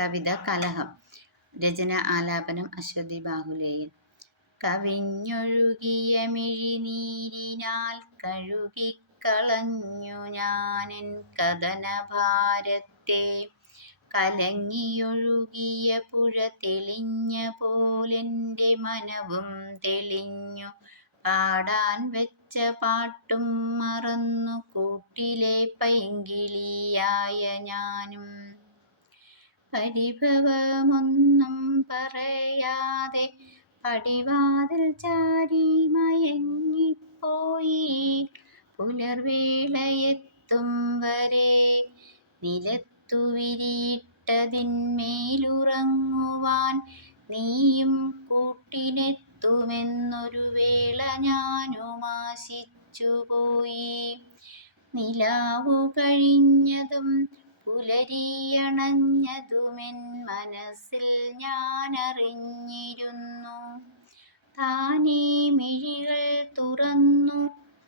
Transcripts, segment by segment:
കവിത കലഹം. രചന ആലാപനം അശ്വതി ബാഹുലേയൻ. കവിഞ്ഞൊഴുകിയ മിഴിനീരിനാൽ കഴുകിക്കളഞ്ഞു ഞാനെൻ കഥനഭാരത്തെ. കലങ്ങിയൊഴുകിയ പുഴ തെളിഞ്ഞ പോലെൻ്റെ മനവും തെളിഞ്ഞു. പാടാൻ വെച്ച പാട്ടും മറന്നു കൂട്ടിലെ പൈങ്കിളിയായ ഞാനും. പരിഭവമൊന്നും പറയാതെ പടിവാതിൽ ചാരി മയങ്ങിപ്പോയി. പുലർവേളയെത്തും വരെ നിലത്തു വിരിയിട്ടതിന്മേലുറങ്ങുവാൻ നീയും കൂട്ടിനെത്തുമെന്നൊരു വേള ഞാനും ആശിച്ചുപോയി. നിലാവു കഴിഞ്ഞതും പുലരിയണഞ്ഞതുമെൻ മനസ്സിൽ ഞാനറിഞ്ഞിരുന്നു. താനേ മിഴികൾ തുറന്നു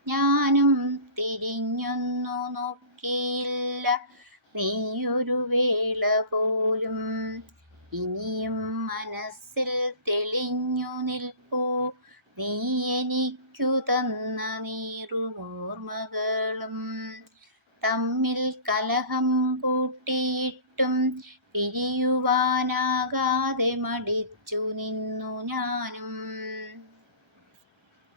ഞാനും തിരിഞ്ഞൊന്നു നോക്കിയില്ല നീയൊരു വേള പോലും. ഇനിയും മനസ്സിൽ തെളിഞ്ഞു നിൽപ്പൂ നീ എനിക്കു തന്ന നീറുമോർമകളും. തമ്മിൽ കലഹം കൂട്ടിയിട്ടും പിരിയുവാനാകാതെ മടിച്ചു നിന്നു ഞാനും.